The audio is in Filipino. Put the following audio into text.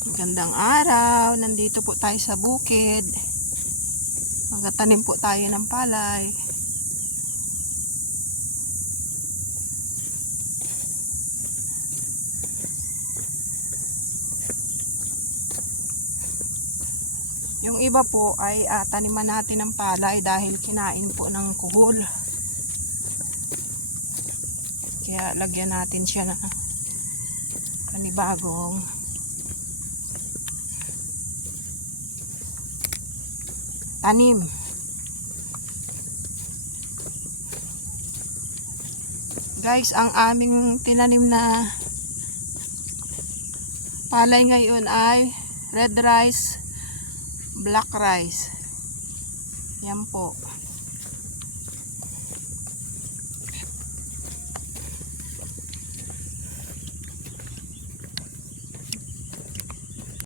Magandang araw, nandito po tayo sa bukid. Magtatanim po tayo ng palay. Yung iba po ay taniman natin ng palay dahil kinain po ng kuhol. Kaya lagyan natin siya ng panibagong tanim. Guys, ang aming tinanim na palay ngayon ay red rice, black rice. Yan po.